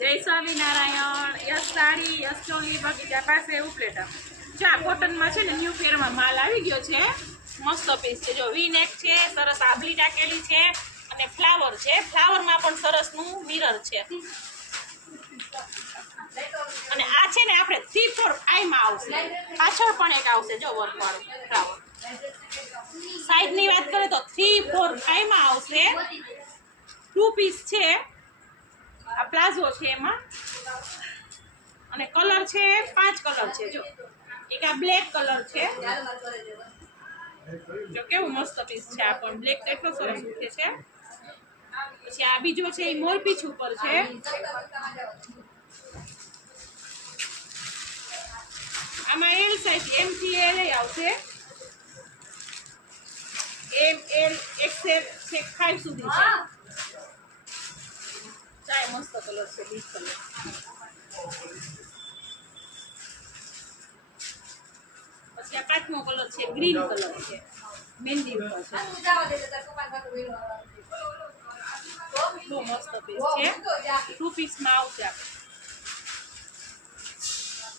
જય Swaminarayan. Yes sari, yes choli બગીચા પાસે ઉપલેટા. ચા કોટનમાં છે ને ન્યુ ફેરમાં માલ આવી ગયો છે. મસ્ત પીસ છે. જો વી નેક છે, સરસ આબલી ટાકેલી છે અને ફ્લાવર છે. ફ્લાવરમાં પણ સરસનું મિરર છે. અને આ છે ને આપણે 3/4 માં આવશે. પાછળ પણ એક આવશે જો વર્ક વાળું ફ્લાવર. સાઈઝ ની વાત કરીએ તો 3/4 માં આવશે. 2 પીસ છે. આ પ્લાઝો છે એમાં અને કલર છે 5 કલર છે. જો એક આ બ્લેક કલર છે. જો કેવું મસ્ત પીસ છે. આ પણ બ્લેક તો એટલો સરસ ઉઠે છે. પછી આ બીજો છે એ મોરપીછ ઉપર છે. આમાં એલ સાઈઝ M થી L આવશે. M L XL 5 સુધી છે. ચાય મસ્ત કલર છે. બીજ કલર પછી આ 5મો કલર છે. ગ્રીન કલર છે. મહેંદી ઉપર છે. બહુ મસ્ત પીસ છે. 2 પીસમાં આવશે.